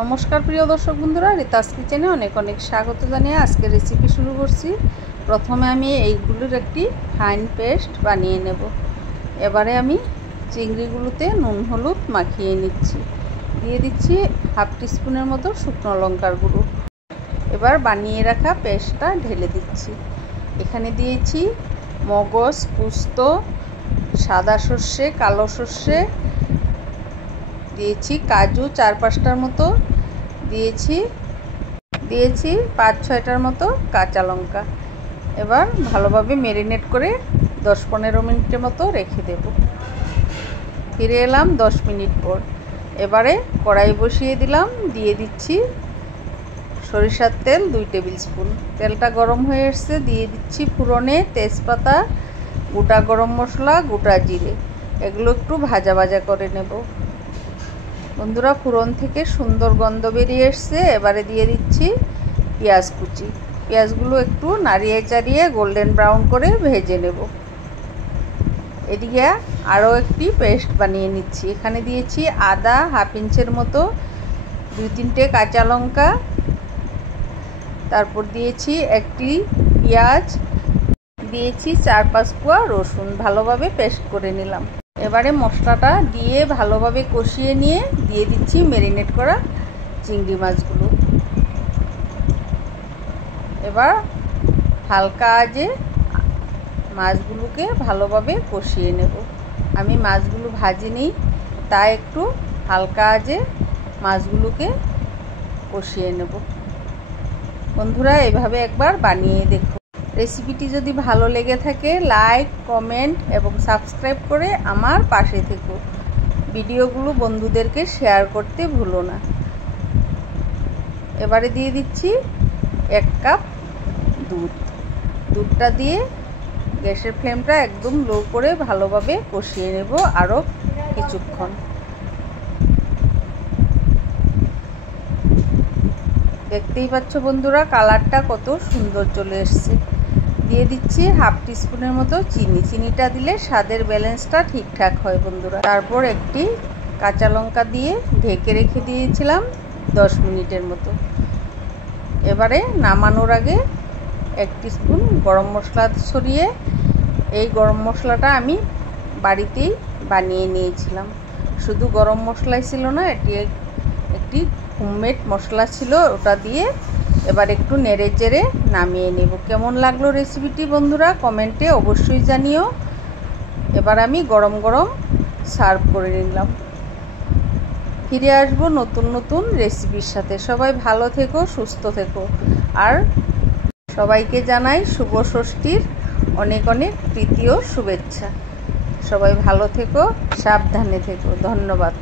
নমস্কার প্রিয় দর্শক বন্ধুরা, রিতাস কিচেনে অনেক অনেক স্বাগত জানিয়ে আজকে রেসিপি শুরু করছি। প্রথমে আমি এইগুলোর একটি ফাইন পেস্ট বানিয়ে নেব। এবারে আমি চিংড়িগুলোতে নুন হলুদ মাখিয়ে নিচ্ছি। দিয়ে দিচ্ছি হাফ টিস্পুনের মতো শুকনো লঙ্কার গুঁড়ো। এবার বানিয়ে রাখা পেস্টটা ঢেলে দিচ্ছি। এখানে দিয়েছি মগজ, পোস্ত, সাদা সর্ষে, কালো সর্ষে, দিয়েছি কাজু 4-5টার মতো, দিয়েছি 5-6টার মতো কাঁচা লঙ্কা। এবার ভালোভাবে ম্যারিনেট করে 10-15 মিনিটের মতো রেখে দেব। ফিরে এলাম 10 মিনিট পর। এবারে কড়াই বসিয়ে দিলাম, দিয়ে দিচ্ছি সরিষার তেল 2 টেবিল স্পুন। তেলটা গরম হয়ে এসছে, দিয়ে দিচ্ছি ফোড়নে তেজপাতা, গোটা গরম মশলা, গোটা জিরে। এগুলো একটু ভাজা ভাজা করে নেব। বন্ধুরা, ফোড়ন থেকে সুন্দর গন্ধ বেরিয়ে এসছে। এবারে দিয়ে দিচ্ছি পেঁয়াজ কুচি। পেঁয়াজগুলো একটু নাড়িয়ে চাড়িয়ে গোল্ডেন ব্রাউন করে ভেজে নেব। এদিকে আরও একটি পেস্ট বানিয়ে নিচ্ছি। এখানে দিয়েছি আদা হাফ ইঞ্চের মতো, 2-3টে কাঁচা লঙ্কা, তারপর দিয়েছি একটি পেঁয়াজ, দিয়েছি 4-5 কোয়া রসুন। ভালোভাবে পেস্ট করে নিলাম। এবারে মশলাটা দিয়ে ভালোভাবে কষিয়ে নিয়ে দিয়ে দিচ্ছি ম্যারিনেট করা চিংড়ি মাছগুলো। এবার হালকা আঁচে মাছগুলোকে ভালোভাবে কষিয়ে নেব। আমি মাছগুলো ভাজিনি, তাই একটু হালকা আঁচে মাছগুলোকে কষিয়ে নেব। বন্ধুরা, এভাবে একবার বানিয়ে দেখো। রেসিপিটি যদি ভালো লেগে থাকে লাইক, কমেন্ট এবং সাবস্ক্রাইব করে আমার পাশে থেকো। ভিডিওগুলো বন্ধুদেরকে শেয়ার করতে ভুলো না। এবারে দিয়ে দিচ্ছি 1 কাপ দুধ। দুধটা দিয়ে গ্যাসের ফ্লেমটা একদম লো করে ভালোভাবে কষিয়ে নেব আরও কিছুক্ষণ। দেখতেই পাচ্ছ বন্ধুরা, কালারটা কত সুন্দর চলে এসছে। দিয়ে দিচ্ছি হাফ টিস্পুনের মতো চিনি। চিনিটা দিলে স্বাদের ব্যালেন্সটা ঠিকঠাক হয় বন্ধুরা। তারপর একটি কাঁচা লঙ্কা দিয়ে ঢেকে রেখে দিয়েছিলাম 10 মিনিটের মতো। এবারে নামানোর আগে 1 টিস্পুন গরম মশলা ছড়িয়ে, এই গরম মশলাটা আমি বাড়িতেই বানিয়ে নিয়েছিলাম। শুধু গরম মশলাই ছিল না, এটি একটি হোমমেড মশলা ছিল, ওটা দিয়ে এবার একটু নেড়ে চেড়ে নামিয়ে নেব। কেমন লাগলো রেসিপিটি বন্ধুরা কমেন্টে অবশ্যই জানিও। এবার আমি গরম গরম সার্ভ করে নিলাম। ফিরে আসবো নতুন নতুন রেসিপির সাথে। সবাই ভালো থেকো, সুস্থ থেকো। আর সবাইকে জানাই শুভ ষষ্ঠীর অনেক অনেক প্রীতি ও শুভেচ্ছা। সবাই ভালো থেকো, সাবধানে থেকো। ধন্যবাদ।